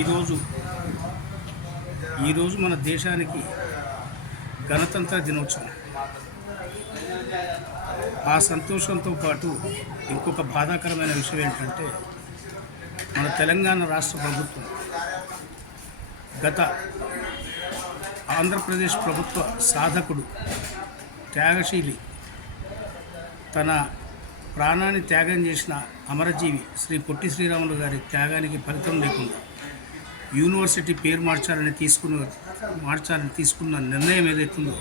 ఈరోజు మన దేశానికి గణతంత్ర దినోత్సవం. ఆ సంతోషంతో పాటు ఇంకొక బాధాకరమైన విషయం ఏంటంటే, మన తెలంగాణ రాష్ట్ర ప్రభుత్వం గత ఆంధ్రప్రదేశ్ ప్రభుత్వ సాధకుడు, త్యాగశీలి, తన ప్రాణాన్ని త్యాగం చేసిన అమరజీవి శ్రీ పొట్టి శ్రీరాములు గారి త్యాగానికి ఫలితం లేకుండా యూనివర్సిటీ పేరు మార్చాలని తీసుకున్న నిర్ణయం ఏదైతుందో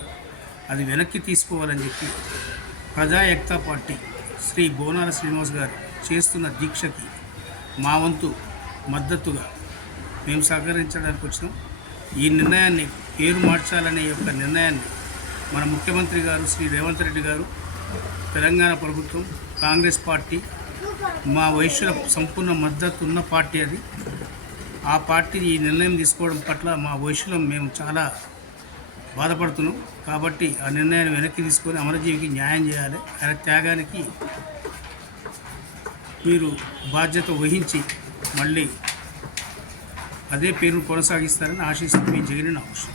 అది వెనక్కి తీసుకోవాలని చెప్పి ప్రజా ఏక్తా పార్టీ శ్రీ బోనాల శ్రీనివాస్ గారు చేస్తున్న దీక్షకి మా వంతు మద్దతుగా మేము సహకరించడానికి వచ్చినాం. ఈ నిర్ణయాన్ని, పేరు మార్చాలనే యొక్క నిర్ణయాన్ని మన ముఖ్యమంత్రి గారు శ్రీ రేవంత్ రెడ్డి గారు, తెలంగాణ ప్రభుత్వం, కాంగ్రెస్ పార్టీ, మా వైశ్యుల సంపూర్ణ మద్దతు ఉన్న పార్టీ అది. ఆ పార్టీ ఈ నిర్ణయం తీసుకోవడం పట్ల మా వైశ్యులం మేము చాలా బాధపడుతున్నాం. కాబట్టి ఆ నిర్ణయాన్ని వెనక్కి తీసుకొని అమరజీవికి న్యాయం చేయాలి. ఆయన త్యాగానికి మీరు బాధ్యత వహించి మళ్ళీ అదే పేరును కొనసాగిస్తారని ఆశిస్తూ మీ జగన్ అవసరం.